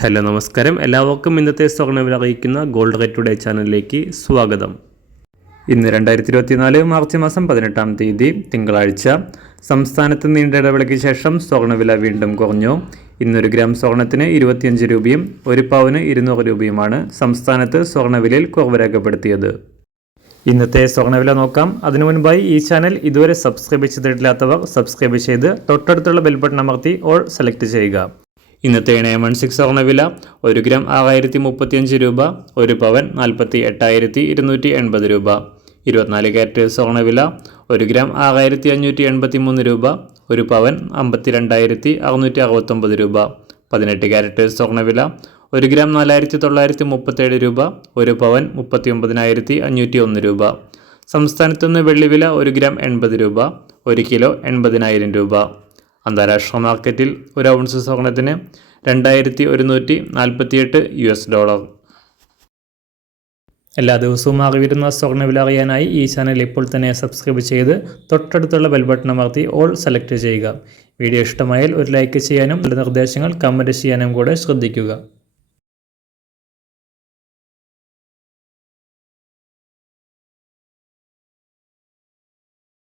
Hello നമസ്കാരം, എല്ലാവർക്കും ഇന്നത്തെ സ്വർണ്ണവില അറിയിക്കുന്ന ഗോൾഡ് റേറ്റ് ടുഡേ ചാനലിലേക്ക് സ്വാഗതം. ഇന്ന് 2024 മാർച്ച് മാസം 18-ാം തീയതി തിങ്കളാഴ്ച. സംസ്ഥാനത്ത് നീണ്ട ഇടവേളയ്ക്ക് ശേഷം സ്വർണ്ണവില വീണ്ടും കുറഞ്ഞു. ഇന്നൊരു ഗ്രാം സ്വർണ്ണത്തിന് 25 രൂപയും 1 പവന് 200 രൂപയുമാണ് സംസ്ഥാനത്ത് സ്വർണ്ണവിലയിൽ കുറവ് രേഖപ്പെടുത്തിയത്. ഇന്നത്തെ സ്വർണ്ണവില നോക്കാം. അതിനു മുൻപായി ഈ ചാനൽ ഇതുവരെ സബ്സ്ക്രൈബ് ചെയ്തിട്ടില്ലാത്തവർ സബ്സ്ക്രൈബ് ചെയ്ത് തൊട്ടടുത്തുള്ള ബെൽ ബട്ടൺ അമർത്തി ഓൾ സെലക്ട് ചെയ്യുക. ഇന്നത്തെ 916 സ്വർണ്ണവില 1 ഗ്രാം 6035 രൂപ, 1 പവൻ 48,280 രൂപ. 24 ക്യാരറ്റ് സ്വർണ്ണവില 1 ഗ്രാം 6583 രൂപ, 1 പവൻ 52,669 രൂപ. 18 ക്യാരറ്റ് സ്വർണ്ണവില 1 ഗ്രാം 4937 രൂപ, 1 പവൻ 39,501 രൂപ. സംസ്ഥാനത്തുനിന്ന് വെള്ളിവില 1 ഗ്രാം 80 രൂപ, 1 കിലോ 80,000 രൂപ. അന്താരാഷ്ട്ര മാർക്കറ്റിൽ ഒരു ഔൺസ് സ്വർണത്തിന് 2148 US$. എല്ലാ ദിവസവും അറിവിരുന്ന സ്വർണ്ണവില അറിയാനായി ഈ ചാനൽ ഇപ്പോൾ തന്നെ സബ്സ്ക്രൈബ് ചെയ്ത് തൊട്ടടുത്തുള്ള ബെൽ ബട്ടൺ അമർത്തി ഓൾ സെലക്ട് ചെയ്യുക. വീഡിയോ ഇഷ്ടമായാൽ ഒരു ലൈക്ക് ചെയ്യാനും നല്ല നിർദ്ദേശങ്ങൾ കമൻറ്റ് ചെയ്യാനും കൂടെ ശ്രദ്ധിക്കുക.